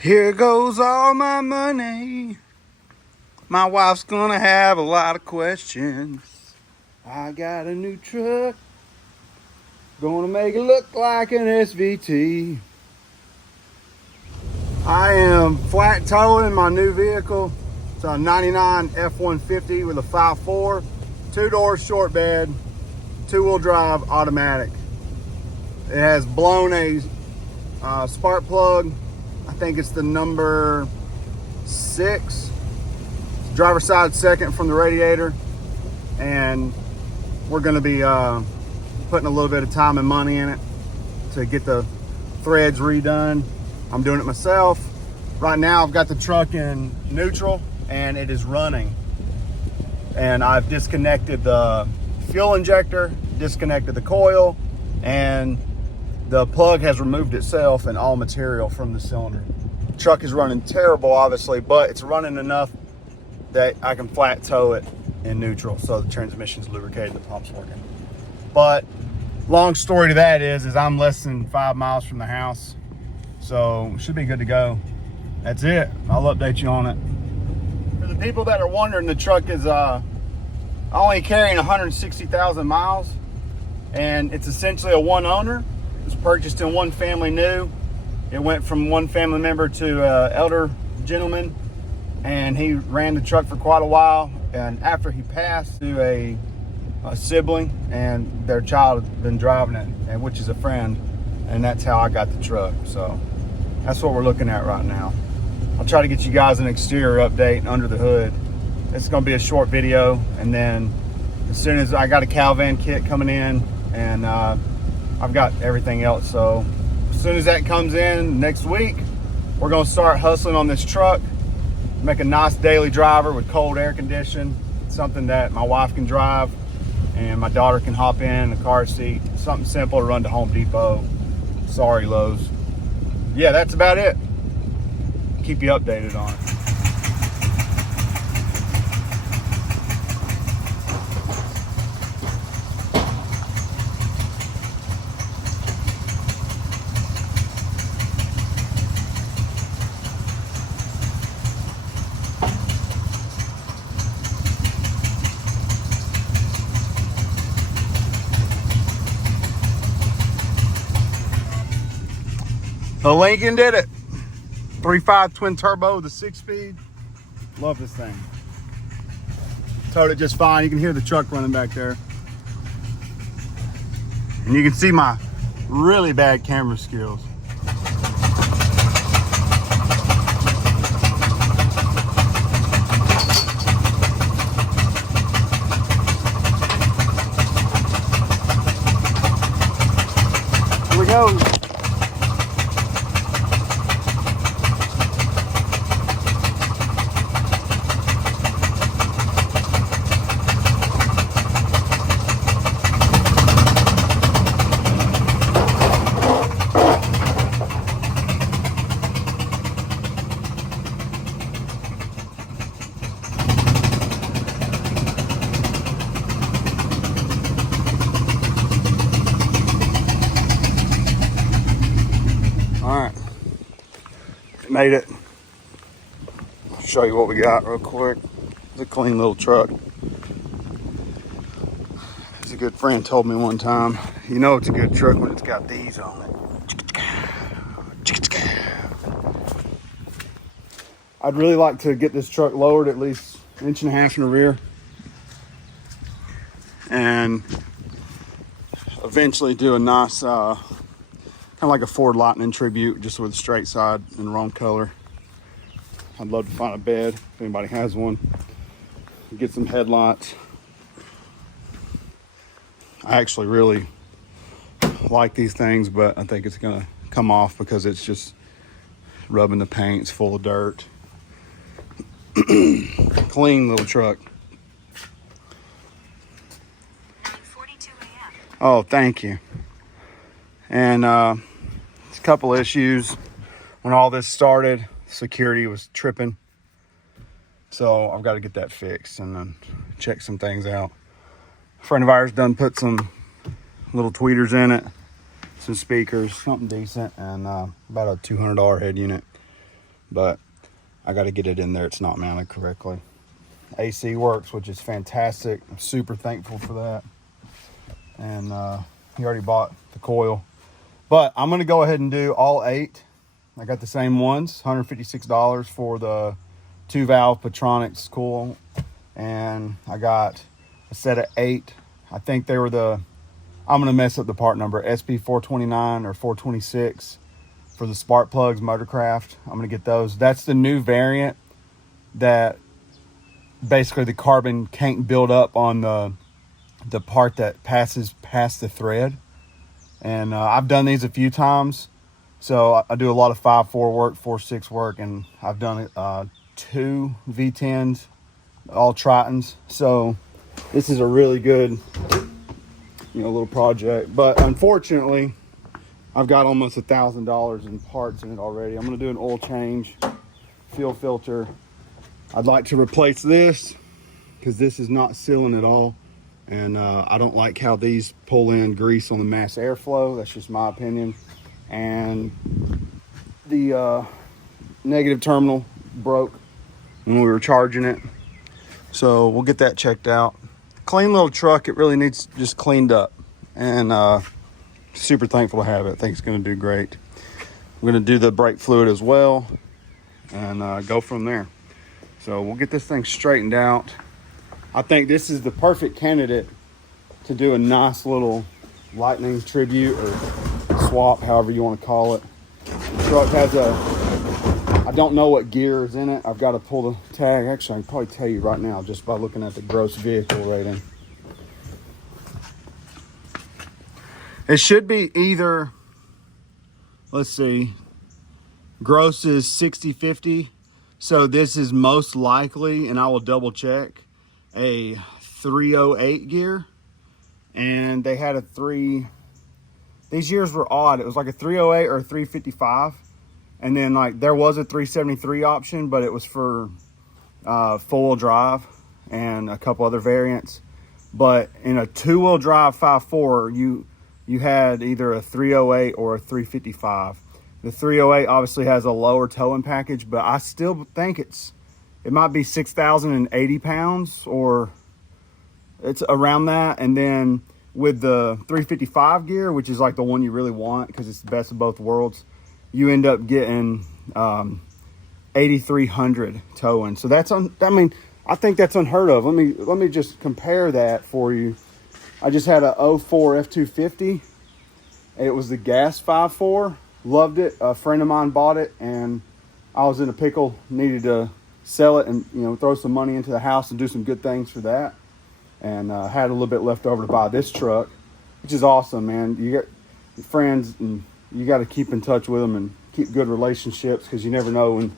Here goes all my money. My wife's gonna have a lot of questions. I got a new truck. Gonna make it look like an SVT. I am flat towing my new vehicle. It's a 99 F-150 with a 5.4, 2-door short bed, 2-wheel drive automatic. It has blown a spark plug. I think it's the number 6. Driver's side second from the radiator. And we're gonna be putting a little bit of time and money in it to get the threads redone. I'm doing it myself. Right now I've got the truck in neutral and it is running. And I've disconnected the fuel injector, disconnected the coil, and the plug has removed itself and all material from the cylinder. The truck is running terrible, obviously, but it's running enough that I can flat tow it in neutral, so the transmission's lubricated, the pump's working. But long story to that is I'm less than 5 miles from the house, so should be good to go. That's it. I'll update you on it. For the people that are wondering, the truck is only carrying 160,000 miles, and it's essentially a one owner. It was purchased in one family new. It went from one family member to an elder gentleman, and he ran the truck for quite a while. And after he passed to a sibling, and their child had been driving it, and which is a friend, and that's how I got the truck. So that's what we're looking at right now. I'll try to get you guys an exterior update under the hood. It's going to be a short video, and then as soon as I got a Calvan kit coming in, and I've got everything else. So as soon as that comes in next week, we're going to start hustling on this truck, make a nice daily driver with cold air condition, something that my wife can drive and my daughter can hop in the car seat. Something simple to run to Home Depot. Sorry, Lowe's. Yeah, that's about it. Keep you updated on it. The Lincoln did it. 3.5 twin turbo, the 6-speed. Love this thing. Towed it just fine. You can hear the truck running back there. And you can see my really bad camera skills. Here we go. Made it. I'll show you what we got real quick. It's a clean little truck. As a good friend told me one time, you know it's a good truck when it's got these on it. I'd really like to get this truck lowered at least 1.5 inches in the rear, and eventually do a nice kind of like a Ford Lightning tribute, just with a straight side and wrong color. I'd love to find a bed if anybody has one. Get some headlights. I actually really like these things, but I think it's gonna come off because it's just rubbing the paint. It's full of dirt. Clean little truck. 9:42 a.m. Oh, thank you. And a couple issues. When all this started, security was tripping. So I've got to get that fixed and then check some things out. A friend of ours done put some little tweeters in it, some speakers, something decent, and about a $200 head unit. but I got to get it in there. It's not mounted correctly. AC works, which is fantastic. I'm super thankful for that. And he already bought the coil. But I'm going to go ahead and do all 8. I got the same ones, $156 for the 2-valve Petronix coil. And I got a set of 8. I think they were I'm going to mess up the part number, SP429 or 426 for the spark plugs Motorcraft. I'm going to get those. That's the new variant that basically the carbon can't build up on the part that passes past the thread. And I've done these a few times. So I do a lot of 5.4 work, 4.6 work, and I've done 2 V10s, all Tritons. So this is a really good, little project. But unfortunately, I've got almost $1,000 in parts in it already. I'm going to do an oil change, fuel filter. I'd like to replace this because this is not sealing at all. And I don't like how these pull in grease on the mass airflow. That's just my opinion. And the negative terminal broke when we were charging it. So we'll get that checked out. Clean little truck. It really needs just cleaned up. And super thankful to have it. I think it's going to do great. We're going to do the brake fluid as well. And go from there. So we'll get this thing straightened out. I think this is the perfect candidate to do a nice little lightning tribute or swap, however you want to call it. The truck has I don't know what gear is in it. I've got to pull the tag. Actually, I can probably tell you right now just by looking at the gross vehicle rating. It should be either, let's see, gross is 60/50. So this is most likely, and I will double check, a 308 gear. And they had these years were odd. It was like a 308 or a 355. And then like there was a 373 option, but it was for four-wheel drive and a couple other variants. But in a two-wheel drive 5.4, you had either a 308 or a 355. The 308 obviously has a lower towing package, but I still think it might be 6,080 pounds, or it's around that. And then with the 355 gear, which is like the one you really want because it's the best of both worlds, you end up getting 8,300 towing. So I think that's unheard of. Let me just compare that for you. I just had a 04 F250. It was the gas 5.4. Loved it. A friend of mine bought it, and I was in a pickle. Needed to sell it and throw some money into the house and do some good things for that. And had a little bit left over to buy this truck, which is awesome, man. You got friends, and you got to keep in touch with them and keep good relationships because you never know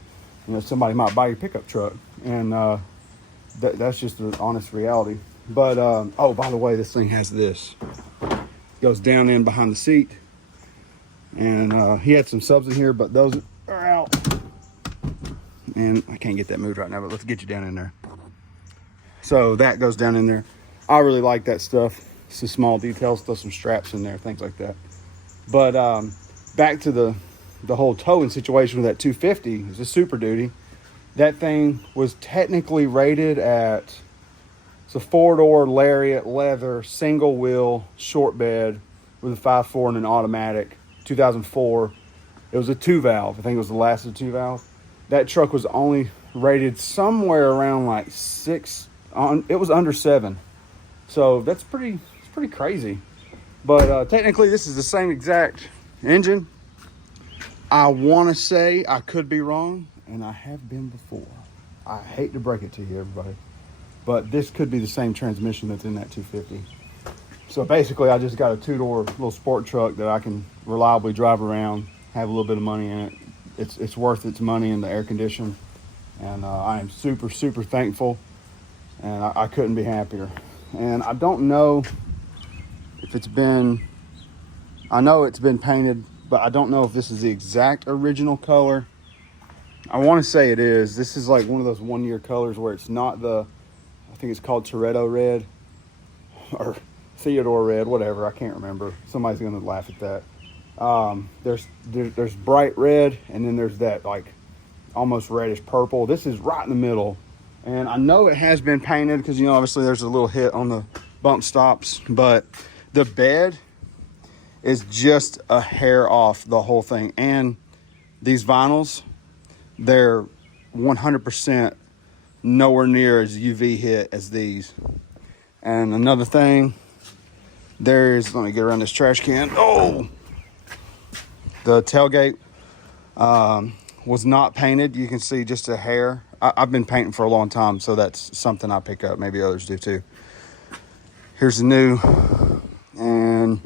when somebody might buy your pickup truck, and that's just the honest reality. But oh, by the way, this thing has this. Goes down in behind the seat. And he had some subs in here, but those are out. And I can't get that moved right now, but let's get you down in there. So that goes down in there. I really like that stuff. It's the small details, throw some straps in there, things like that. But back to the whole towing situation with that 250, it's a Super Duty. That thing was technically rated at, it's a 4-door Lariat leather single wheel short bed with a 5.4 and an automatic. 2004. It was a 2-valve. I think it was the last of the 2-valve. That truck was only rated somewhere around like 6. It was under 7. So it's pretty crazy. But technically, this is the same exact engine. I want to say, I could be wrong, and I have been before. I hate to break it to you, everybody, but this could be the same transmission that's in that 250. So basically, I just got a 2-door little sport truck that I can reliably drive around, have a little bit of money in it. It's worth its money in the air condition. And I am super, super thankful. And I couldn't be happier. And I don't know if I know it's been painted, but I don't know if this is the exact original color. I want to say it is. This is like one of those one-year colors where it's not I think it's called Toretto red. Or Theodore red, whatever, I can't remember. Somebody's gonna laugh at that. There's bright red, and then there's that like almost reddish purple. This is right in the middle. And I know it has been painted because, you know, obviously there's a little hit on the bump stops, but the bed is just a hair off the whole thing. And these vinyls, they're 100% nowhere near as UV hit as these. And another thing, let me get around this trash can. Oh, the tailgate was not painted. You can see just a hair. I've been painting for a long time, so that's something I pick up. Maybe others do too. Here's the new, and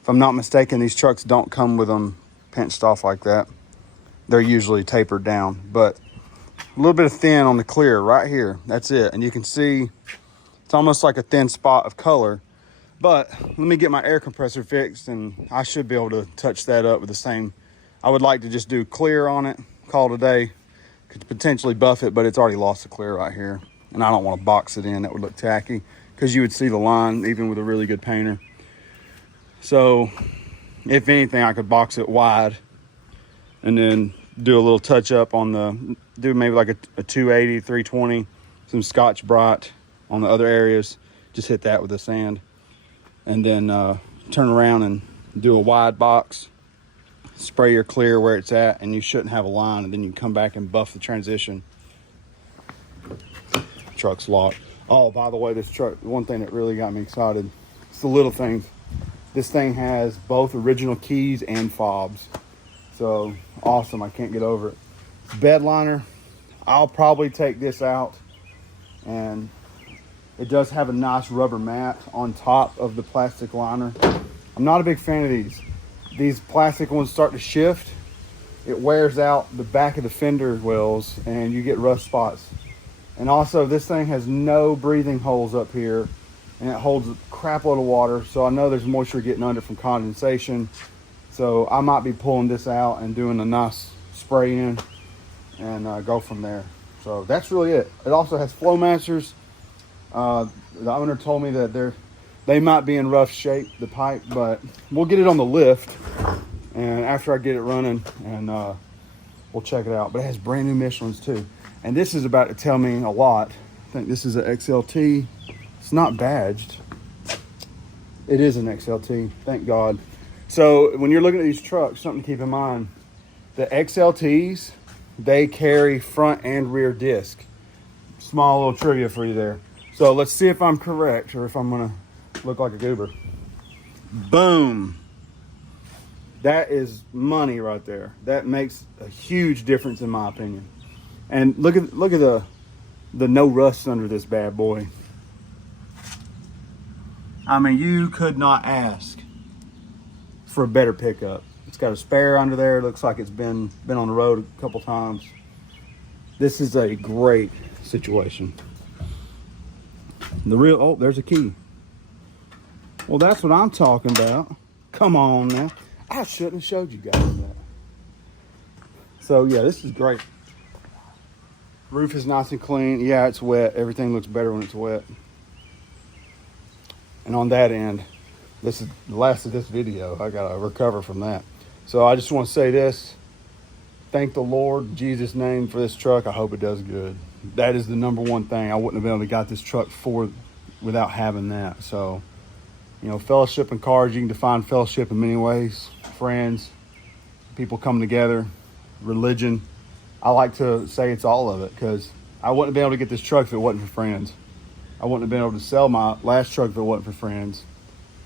if I'm not mistaken, these trucks don't come with them pinched off like that. They're usually tapered down, but a little bit of thin on the clear right here. That's it. And you can see it's almost like a thin spot of color. But let me get my air compressor fixed, and I should be able to touch that up with the same. I would like to just do clear on it, call it a day. Could potentially buff it, but it's already lost the clear right here. And I don't want to box it in. That would look tacky because you would see the line even with a really good painter. So if anything, I could box it wide and then do a little touch up on do maybe like a 280, 320, some Scotch-Brite on the other areas. Just hit that with the sand. And then turn around and do a wide box. Spray your clear where it's at, and you shouldn't have a line. And then you come back and buff the transition. Truck's locked. Oh, by the way, this truck, one thing that really got me excited, it's the little things. This thing has both original keys and fobs. So awesome, I can't get over it. Bed liner, I'll probably take this out, and it does have a nice rubber mat on top of the plastic liner. I'm not a big fan of these. These plastic ones start to shift. It wears out the back of the fender wells and you get rust spots. And also this thing has no breathing holes up here, and it holds a crap load of water. So I know there's moisture getting under from condensation. So I might be pulling this out and doing a nice spray in and go from there. So that's really it. It also has Flowmasters. The owner told me that they might be in rough shape, the pipe, but we'll get it on the lift, and after I get it running, and we'll check it out. But it has brand new Michelins too, and this is about to tell me a lot. I think this is an XLT. It's not badged. It is an XLT, thank God. So when you're looking at these trucks, something to keep in mind, the XLTs, they carry front and rear disc. Small little trivia for you there. So let's see if I'm correct, or if I'm gonna look like a goober. Boom. That is money right there. That makes a huge difference in my opinion. And look at the no rust under this bad boy. I mean, you could not ask for a better pickup. It's got a spare under there. It looks like it's been on the road a couple times. This is a great situation. There's a key. Well, that's what I'm talking about. Come on now. I shouldn't have showed you guys that. So yeah, this is great. Roof is nice and clean. Yeah, it's wet. Everything looks better when it's wet. And on that end, this is the last of this video. I gotta recover from that. So I just want to say this. Thank the Lord in Jesus' name for this truck. I hope it does good. That is the number one thing. I wouldn't have been able to got this truck without having that. So, you know, fellowship in cars, you can define fellowship in many ways. Friends, people coming together, religion. I like to say it's all of it, because I wouldn't have been able to get this truck if it wasn't for friends. I wouldn't have been able to sell my last truck if it wasn't for friends.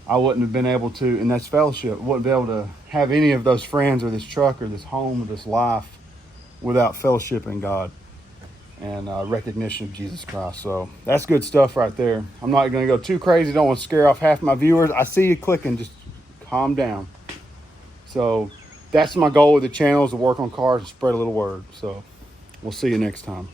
I wouldn't have been able to, and that's fellowship. I wouldn't be able to have any of those friends or this truck or this home or this life without fellowship in God and recognition of Jesus Christ. So that's good stuff right there. I'm not going to go too crazy. Don't want to scare off half my viewers. I see you clicking. Just calm down. So that's my goal with the channel, is to work on cars and spread a little word. So we'll see you next time.